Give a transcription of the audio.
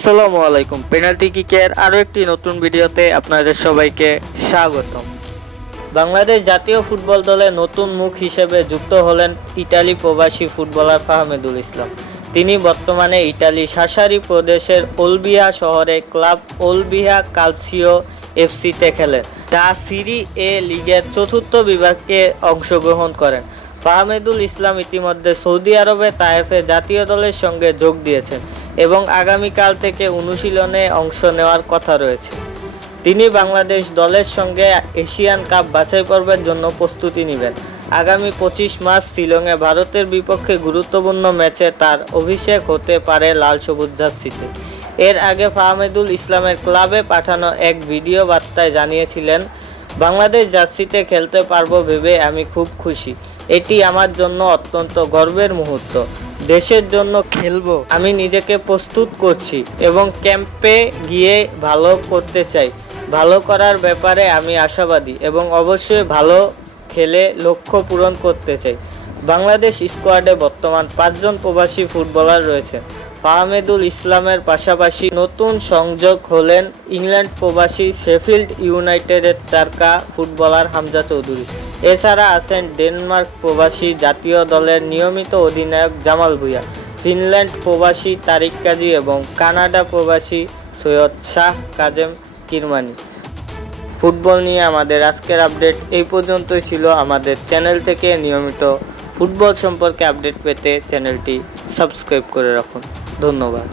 আসসালামু আলাইকুম। পেনাল্টি কিকের আরও একটি নতুন ভিডিওতে আপনাদের সবাইকে স্বাগতম। বাংলাদেশ জাতীয় ফুটবল দলে নতুন মুখ হিসেবে যুক্ত হলেন ইতালি প্রবাসী ফুটবলার ফাহমেদুল ইসলাম। তিনি বর্তমানে ইতালি সাসারি প্রদেশের ওলবিয়া শহরে ক্লাব ওলবিয়া কালসিও এফসিতে খেলেন, যা সিরি এ লিগের চতুর্থ বিভাগে অংশগ্রহণ করেন। ফাহমেদুল ইসলাম ইতিমধ্যে সৌদি আরবে তায়েফে জাতীয় দলের সঙ্গে যোগ দিয়েছেন এবং আগামীকাল থেকে অনুশীলনে অংশ নেওয়ার কথা রয়েছে। তিনি বাংলাদেশ দলের সঙ্গে এশিয়ান কাপ বাছাই পর্বের জন্য প্রস্তুতি নেবেন। আগামী 25 মার্চ শিলংয়ে ভারতের বিপক্ষে গুরুত্বপূর্ণ ম্যাচে তার অভিষেক হতে পারে লাল সবুজ জার্সিতে। এর আগে ফাহমেদুল ইসলামের ক্লাবে পাঠানো এক ভিডিও বার্তায় জানিয়েছিলেন, বাংলাদেশ জার্সিতে খেলতে পারবো ভেবে আমি খুব খুশি। এটি আমার জন্য অত্যন্ত গর্বের মুহূর্ত। দেশের জন্য খেলবো, আমি নিজেকে প্রস্তুত করছি এবং ক্যাম্পে গিয়ে ভালো করতে চাই। ভালো করার ব্যাপারে আমি আশাবাদী এবং অবশ্যই ভালো খেলে লক্ষ্য পূরণ করতে চাই। বাংলাদেশ স্কোয়াডে বর্তমান 5 জন প্রবাসী ফুটবলার রয়েছেন। ফাহমেদুল ইসলামের পাশাপাশি নতুন সংযোগ হলেন ইংল্যান্ড প্রবাসী শেফিল্ড ইউনাইটেডের তারকা ফুটবলার হামজা চৌধুরী। এছাড়া আছেন ডেনমার্ক প্রবাসী জাতীয় দলের নিয়মিত অধিনায়ক জামাল ভুঁইয়া, ফিনল্যান্ড প্রবাসী তারিক কাজী এবং কানাডা প্রবাসী সৈয়দ শাহ কাজেম কিরমানি। ফুটবল নিয়ে আমাদের আজকের আপডেট এই পর্যন্তই ছিল। আমাদের চ্যানেল থেকে নিয়মিত ফুটবল সম্পর্কে আপডেট পেতে চ্যানেলটি সাবস্ক্রাইব করে রাখুন। ধন্যবাদ।